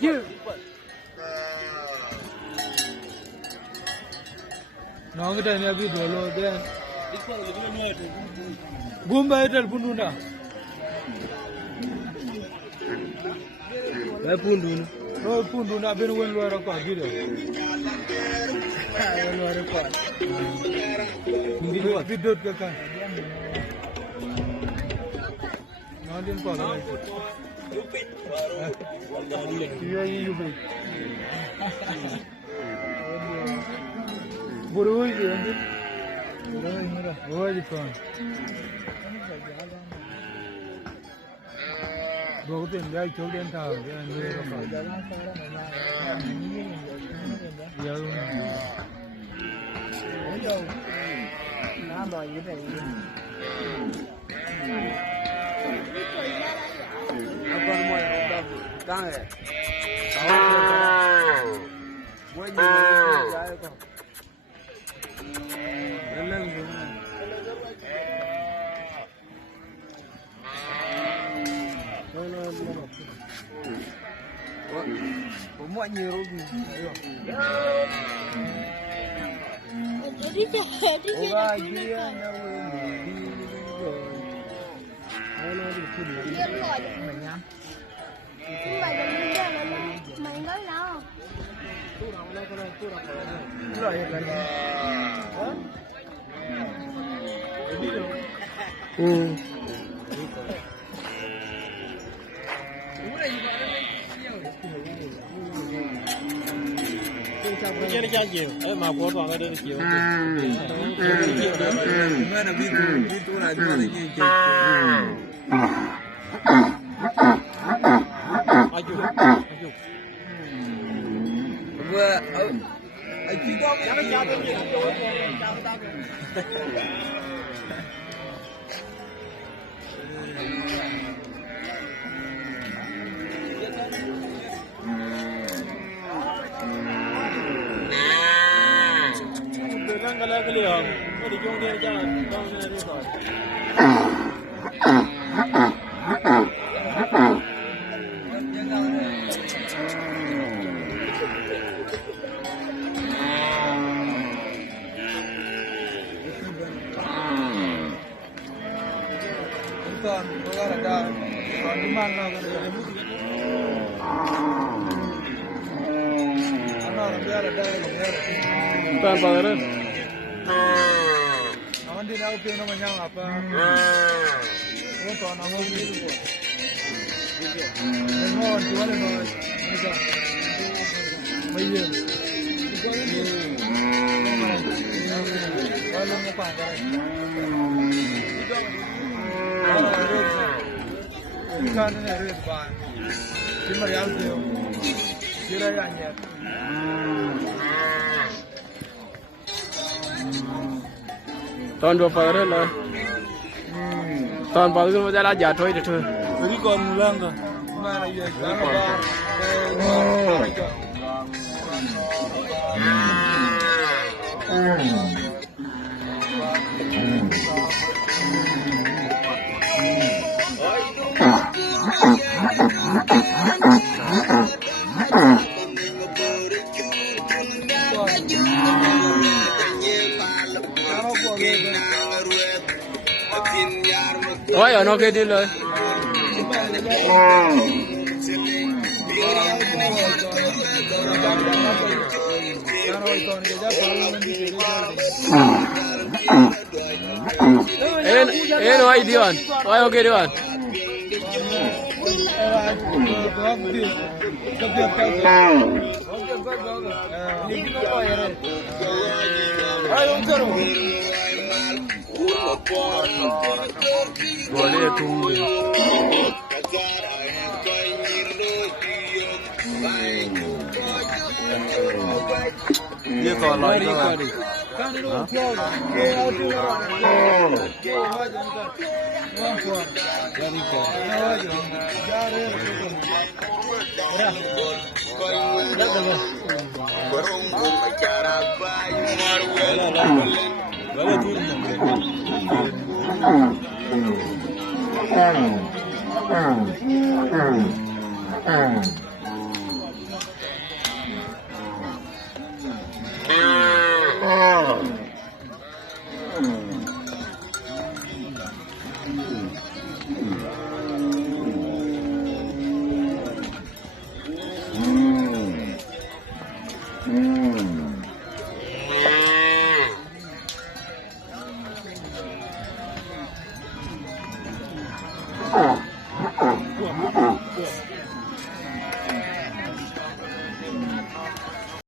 Chứ nó cái này bị đổ lô đấy bùm bay đây bùn đuna đấy bùn đuna bên quên loa ra quả gì đấy loa ra quả đi đốt cái con nó điên quả này iya buru gì anh buru gì con đồ tiền đây chỗ đen thảo cái anh đưa nó giờ nó đòi cái này con mua đâu đang này mua gì cái con lên mọi nhiều rồi đi chơi đi chơi đi mình nhá mày nói đâu cái nó chiều mà của toàn ở đây chiều mới là biết tôi là cho nên chiều vừa chỉ có đang cái liều cái đi chung đi cho con đi rồi còn có là đào còn đi mang nào cái này nó là toàn vào đó nó đi đâu kia nó mà nhau apa nó còn nó không biết được nó ngon chúa này rồi bây giờ có lông nó phản đây cái này rất phản chỉ mà ăn nhiều chỉ là ăn nhạt toàn vào phải rồi toàn vào cái ra giả thôi được thôi cái con lăng rồi mà là gì ôi ở nó kia điเลยnói đi bạn ôi ok đi bạn boleh tunggu dia kalau lagi 对。